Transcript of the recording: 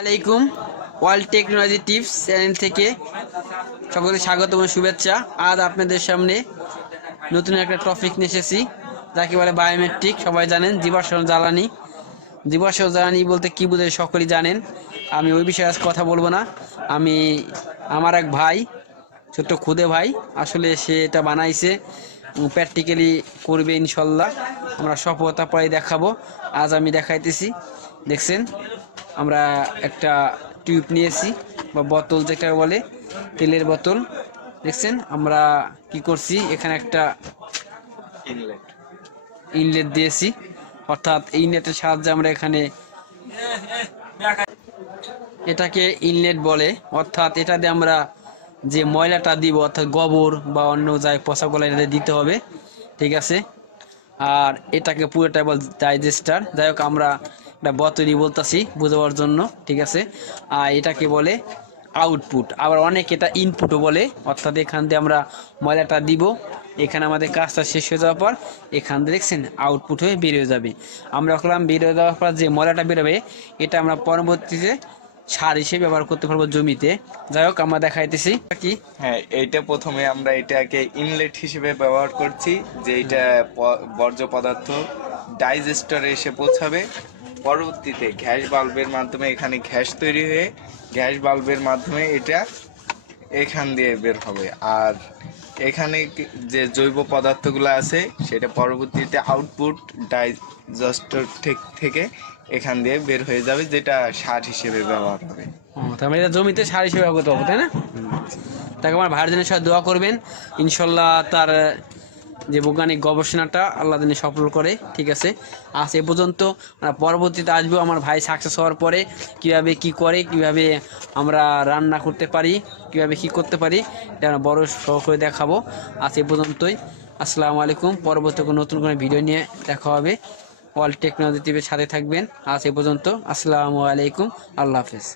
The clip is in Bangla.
আলাইকুম ওয়ার্ল্ড টেকনোলজি টিপস চ্যানেল থেকে সকলকে স্বাগত এবং শুভেচ্ছা। আজ আপনাদের সামনে নতুন একটা টপিক নিয়ে এসেছি, যাকে বলে বায়োমেট্রিক। সবাই জানেন জীবাশ্ম জ্বালানি। জীবাশ্ম জ্বালানি বলতে কি বোঝায় সকলেই জানেন। আমি ওই বিষয়ে আজ কথা বলবো না। আমার এক ভাই, ছোট্ট খুদে ভাই, আসলে সে এটা বানাইছে, প্র্যাকটিক্যালি করবে ইনশাল্লাহ। আমরা সফলতা পরে দেখাবো। আজ আমি দেখাইতেছি। দেখছেন আমরা একটা টিউব নিয়েছি বা বোতল, যেটা বলে তেলের বোতল। দেখছেন আমরা কি করছি, এখানে একটা ইনলেট দিয়েছি, অর্থাৎ ইনলেটের সাহায্যে আমরা এখানে এটাকে ইনলেট বলে। অর্থাৎ এটা দিয়ে আমরা যে ময়লাটা দিব, অর্থাৎ গোবর বা অন্য যাই পচা গলা এটা দিতে হবে, ঠিক আছে। আর এটাকে পুরোটাই বল ডাইজেস্টার। যাই হোক, আমরা একটা বোতলই বলতেছি বোঝাবার জন্য, ঠিক আছে। আর এটাকে বলে আউটপুট, আবার অনেক এটা ইনপুটও বলে। অর্থাৎ এখান দিয়ে আমরা ময়লাটা দিব, এখানে আমাদের কাজটা শেষ হয়ে যাওয়ার পর এখান দিয়ে দেখছেন আউটপুট হয়ে বেরিয়ে যাবে। আমরা করলাম বেরিয়ে যাওয়ার পর যে ময়লাটা বেরোবে, এটা আমরা পরবর্তীতে সার হিসেবে ব্যবহার করতে পারবো জমিতে। যাই হোক, আমরা দেখাইতেছি কি। হ্যাঁ, এইটা প্রথমে আমরা এটাকে ইনলেট হিসেবে ব্যবহার করছি, যে এটা বর্জ্য পদার্থ ডাইজেস্টরে এসে পৌঁছাবে। পরবর্তীতে গ্যাস বাল্বের মাধ্যমে এখানে গ্যাস তৈরি হয়ে গ্যাস বাল্বের মাধ্যমে এটা এখান দিয়ে বের হবে। আর এখানে যে জৈব পদার্থগুলো আছে সেটা পরবর্তীতে আউটপুট ডাইজেস্টর থেকে এখান দিয়ে বের হয়ে যাবে, যেটা সার হিসেবে ব্যবহার হবে। তার মানে এটা জমিতে সার হিসেবে ব্যবহার করতে হবে, তাই না? তাকে আমার ভাইয়ের জন্য সবাই দোয়া করবেন, ইনশাল্লাহ তার যে বৈজ্ঞানিক গবেষণাটা আল্লাহ দিনে সফল করে, ঠিক আছে। আজ এ পর্যন্ত। পরবর্তীতে আসবো আমার ভাই সাকসেস হওয়ার পরে কিভাবে কি করে, কিভাবে আমরা রান্না করতে পারি, কিভাবে কি করতে পারি, এটা আমরা বড় শখ করে দেখাবো। আজ এ পর্যন্তই। আসসালামু আলাইকুম। পরবর্তী কোনো নতুন কোনো ভিডিও নিয়ে দেখা হবে। ওয়ার্ল্ড টেকনোলজি টিভির সাথে থাকবেন। আজ এ পর্যন্ত। আসসালামু আলাইকুম। আল্লাহ হাফেজ।